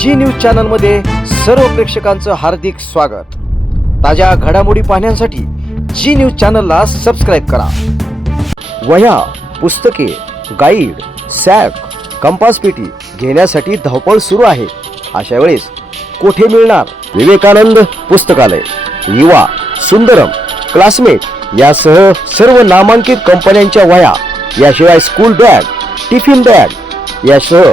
जी news चॅनलमध्ये सर्व प्रेक्षकांचं हार्दिक स्वागत. ताज्या घडामोडी पाहण्यासाठी जी न्यूज चॅनलला सबस्क्राईब करा. वह्या पुस्तके गाईड सॅक कंपास पेटी घेण्यासाठी धावपळ सुरू आहे. अशा वेळेस कोठे मिळणार विवेकानंद पुस्तकालय? युवा सुंदरम क्लासमेट यासह सर्व नामांकित कंपन्यांच्या वह्या याशिवाय स्कूल बॅग टिफिन बॅग यासह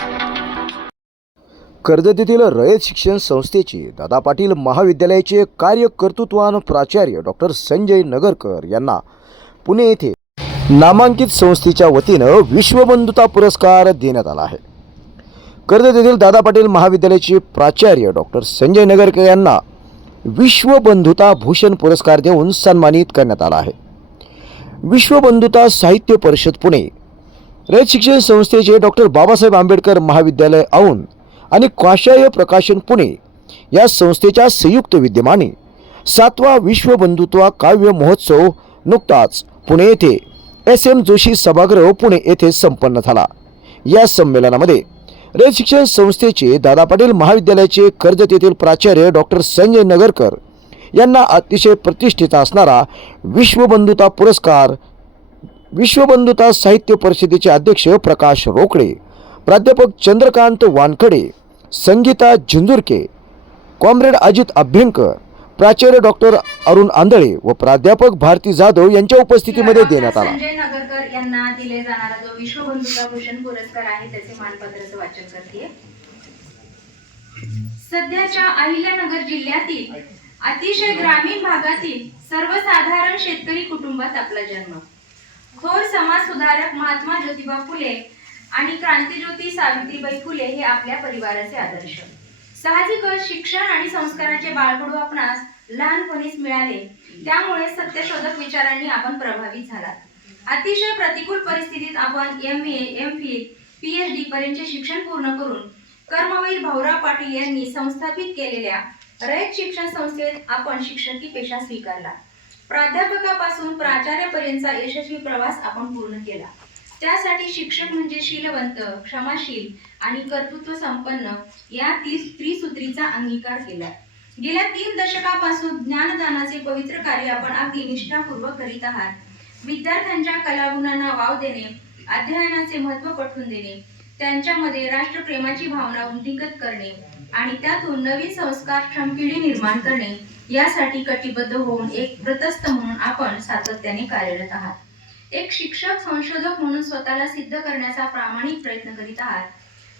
कर्जतीतील रयत शिक्षण संस्थेचे दादा पाटील महाविद्यालयाचे कार्यकर्तृत्वान प्राचार्य डॉक्टर संजय नगरकर यांना पुणे येथे नामांकित संस्थेच्या वतीनं विश्वबंधुता पुरस्कार देण्यात आला आहे. कर्जत येथील दादा पाटील महाविद्यालयाचे प्राचार्य डॉक्टर संजय नगरकर यांना विश्वबंधुता भूषण पुरस्कार देऊन सन्मानित करण्यात आला आहे. विश्वबंधुता साहित्य परिषद पुणे रयत शिक्षण संस्थेचे डॉक्टर बाबासाहेब आंबेडकर महाविद्यालय औन आणि काशाय प्रकाशन पुणे या संस्थेच्या संयुक्त विद्यमाने सातवा विश्वबंधुत्व काव्य महोत्सव नुकताच पुणे येथे एस एम जोशी सभागृह पुणे येथे संपन्न झाला. या संमेलनामध्ये रेल शिक्षण संस्थेचे दादा पाटील महाविद्यालयाचे कर्जत येथील प्राचार्य डॉक्टर संजय नगरकर यांना अतिशय प्रतिष्ठेचा असणारा विश्वबंधुता पुरस्कार विश्वबंधुता साहित्य परिषदेचे अध्यक्ष प्रकाश रोकडे प्राध्यापक चंद्रकांत वानखडे संगीता झिंजुरके कॉम्रेड अजित अभ्यंकर प्राचार्य डॉक्टर अरुण आंधळे व प्राध्यापक भारती जाधव यांच्या उपस्थितीमध्ये देण्यात आला. संजय नगरकर यांना दिले जाणारा जो विश्वबंधुता भूषण पुरस्कार आहे त्याचे मानपत्राचं वाचन करते सध्याच्या अहिल्यानगर जिल्ह्यातील अतिशय ग्रामीण भागातील सर्वसाधारण शेतकरी कुटुंबात आपला जन्म. थोर समाज सुधारक महात्मा ज्योतिबा फुले आणि क्रांतीज्योती सावित्रीबाई फुले हे आपल्या परिवाराचे आदर्श. साहजिकच शिक्षण आणि संस्काराचे बाळकडू आपणास लहानपणीच मिळाले. त्यामुळे सत्यशोधक विचारांनी आपण प्रभावित झालात. अतिशय प्रतिकूल परिस्थितीत आपण M A M Phil PhD पर्यंतचे शिक्षण पूर्ण करून कर्मवीर भाऊराव पाटील यांनी संस्थापित केलेल्या रयत शिक्षण संस्थेत आपण शिक्षकी पेशा स्वीकारला. प्राध्यापकापासून प्राचार्यपर्यंतचा यशस्वी प्रवास आपण पूर्ण केला. त्यासाठी शिक्षक म्हणजे शीलवंत क्षमाशील आणि कर्तृत्व संपन्न या ती- त्रिसूत्रीचा अंगीकार केला. गेल्या तीन दशकापासून ज्ञानदानाचे पवित्र कार्य आपण अगदी निष्ठापूर्वक करीत आहात. विद्यार्थ्यांच्या कलागुणांना वाव देणे अध्ययनाचे महत्त्व पटवून देणे त्यांच्यामध्ये राष्ट्रप्रेमाची भावना वृद्धिगत करणे आणि त्यातून नवीन संस्कार क्षमकिडी निर्माण करणे यासाठी कटिबद्ध होऊन एक व्रतस्थ म्हणून आपण सातत्याने कार्यरत आहात. एक शिक्षक संशोधक म्हणून स्वतःला सिद्ध करण्याचा प्रामाणिक प्रयत्न करीत आहात.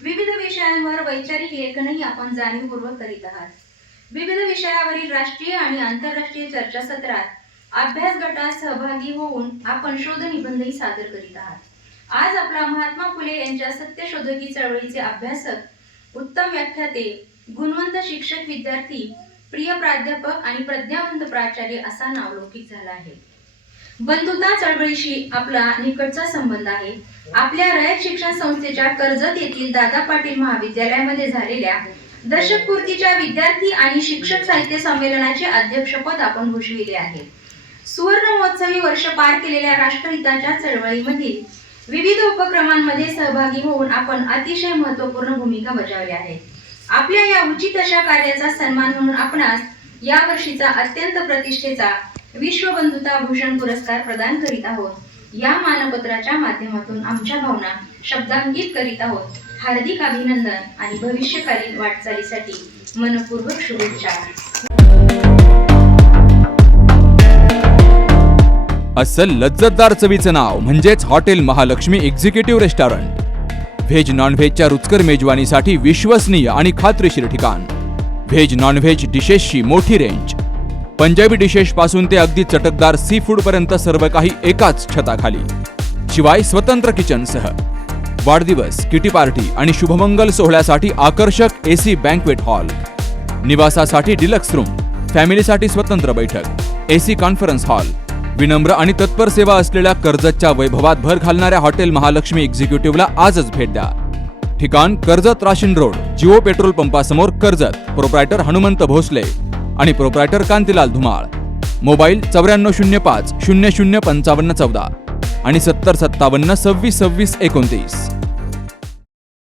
विविध विषयांवर वैचारिक लेखनही आपण जाणीवपूर्वक करीत आहात. विविध विषयावरील राष्ट्रीय आणि आंतरराष्ट्रीय चर्चासत्रात अभ्यास गटात सहभागी होऊन आपण शोध निबंधही सादर करीत आहात. आज आपला महात्मा फुले यांच्या सत्यशोधकी चळवळीचे अभ्यासक उत्तम व्याख्याते गुणवंत शिक्षक विद्यार्थी प्रिय प्राध्यापक आणि प्रज्ञावंत प्राचार्य असा नावलौकिक झाला आहे. बंधुता चळवळीशी आपला निकटचा संबंध आहे. आपल्या रयत शिक्षण संस्थेच्या कर्जत येथील दादा पाटील महाविद्यालयामध्ये झालेल्या दशकपूर्तीच्या विद्यार्थी आणि शिक्षक साहित्य संमेलनाचे अध्यक्षपद आपण भूषविले आहे. सुवर्ण महोत्सवी वर्ष पार केलेल्या राष्ट्रहिताच्या चळवळीमधील विविध उपक्रमांमध्ये सहभागी होऊन आपण अतिशय महत्त्वपूर्ण भूमिका बजावली आहे. आपल्या या उचित अशा कार्याचा सन्मान म्हणून आपणास या वर्षीचा अत्यंत प्रतिष्ठेचा विश्वबंधुता भूषण पुरस्कार प्रदान करीत आहोत. या मानपत्राच्या माध्यमातून आमच्या भावना शब्दांकित करीत आहोत. हार्दिक अभिनंदन आणि भविष्यकालीन वाटचालीसाठी मनपूर्वक शुभेच्छा. असं लज्जतदार चवीचं नाव म्हणजेच hotel Mahalakshmi executive restaurant veg नॉनव्हेजच्या रुचकर मेजवानीसाठी विश्वसनीय आणि खात्रीशीर ठिकाण. व्हेज नॉनव्हेज डिशेसची मोठी रेंज पंजाबी डिशेस पासून ते अगदी चटकदार सी फूड पर्यंत सर्व काही एकाच छताखाली. शिवाय स्वतंत्र किचनसह वाढदिवस किटी पार्टी आणि शुभमंगल सोहळ्यासाठी आकर्षक एसी बँकवेट हॉल निवासासाठी डिलक्स रूम फॅमिलीसाठी स्वतंत्र बैठक एसी कॉन्फरन्स हॉल विनम्र आणि तत्पर सेवा असलेल्या कर्जतच्या वैभवात भर घालणाऱ्या हॉटेल महालक्ष्मी एक्झिक्युटिव्हला आजच भेट द्या. ठिकाण कर्जत राशीन रोड जिओ पेट्रोल पंपासमोर कर्जत प्रोप्रायटर हनुमंत भोसले. आणि प्रोप्रायटर कांतीलाल धुमाळ. मोबाईल चौऱ्याण्णव शून्य पाच शून्य शून्य पंचावन्न चौदा आणि सत्तर सत्तावन्न सव्वीस सव्वीस एकोणतीस.